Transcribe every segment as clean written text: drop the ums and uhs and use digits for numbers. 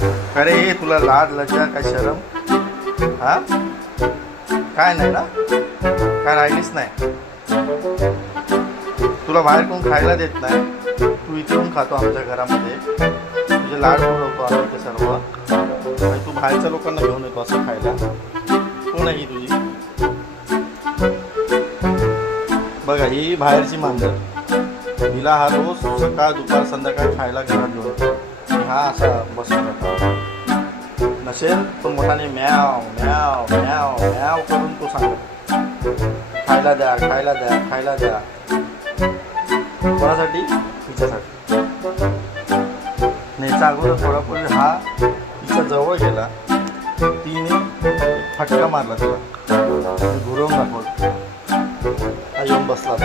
अरे तुला लाज लज्जा काय शरम हा काय नाही ना काय राहिलीच नाही. तुला बाहेर कोण खायला देत नाही, तू इथे येऊन खातो आमच्या घरामध्ये. तुझे लाड पुरवतो आम्ही ते सर्व आणि तू बाहेरच्या लोकांना घेऊन येतो असं खायला. कोण आहे ही तुझी? बघा ही बाहेरची मांजर, हिला हा रोज सकाळ दुपार संध्याकाळ खायला घरात घेऊन येतो. हा असा बसून होता नसेल तो मोठाने म्याव म्याव म्याव म्याव करून तो सांगत खायला द्या खायला द्या खायला द्या. कोणासाठी? तिच्यासाठी. न्यायचा अगोदर थोडापूर्वी हा तिच्या जवळ गेला, तिने फटका मारला तिला, घुरवून दाखवलं. हा येऊन बसला.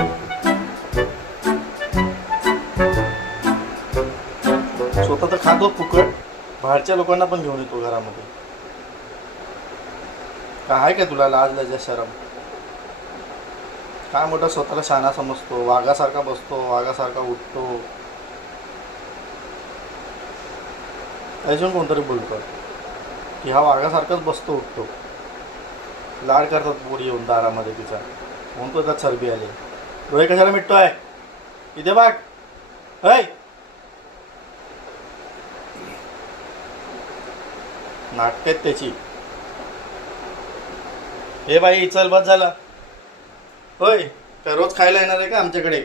स्वतः तर खातो फुकट, बाहेरच्या लोकांना पण घेऊन येतो घरामध्ये. काय काय तुला लाज लज्जा शरम? काय मोठा स्वतःला शहाणा समजतो, वाघासारखा बसतो, वाघासारखा उठतो. अजून कोणतरी बोलतो की हा वाघासारखाच बसतो उठतो. लाड करतात पोरी येऊन दारामध्ये तिचा, म्हणतो त्यात चरबी आली. डोळे कशाला मिटतोय? इथे बघ. ऐ नाटक त्याची. हे बाई चल बस झाला. होय काय रोज खायला येणार आहे का आमच्याकडे?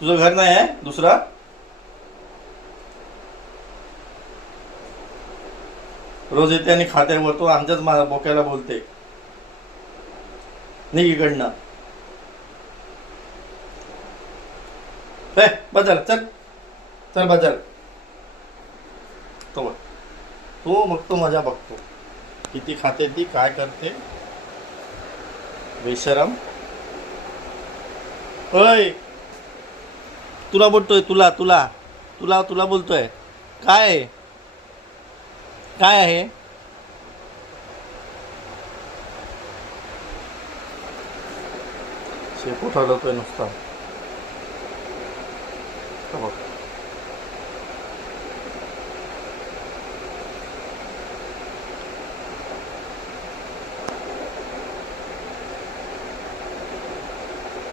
तुझं घर नाही आहे दुसरा? रोज येते आणि खाते वरतो आमच्याच बोक्याला बोलते. निघ इकडनं. बस झालं चल चल बस झालं. तो बघतो मजा बघतो किती खाते ती काय करते. बेशरम. होय तुला बोलतोय, तुला तुला तुला तुला बोलतोय. काय काय आहे? शेपूट हलवतोय नुसता. बघ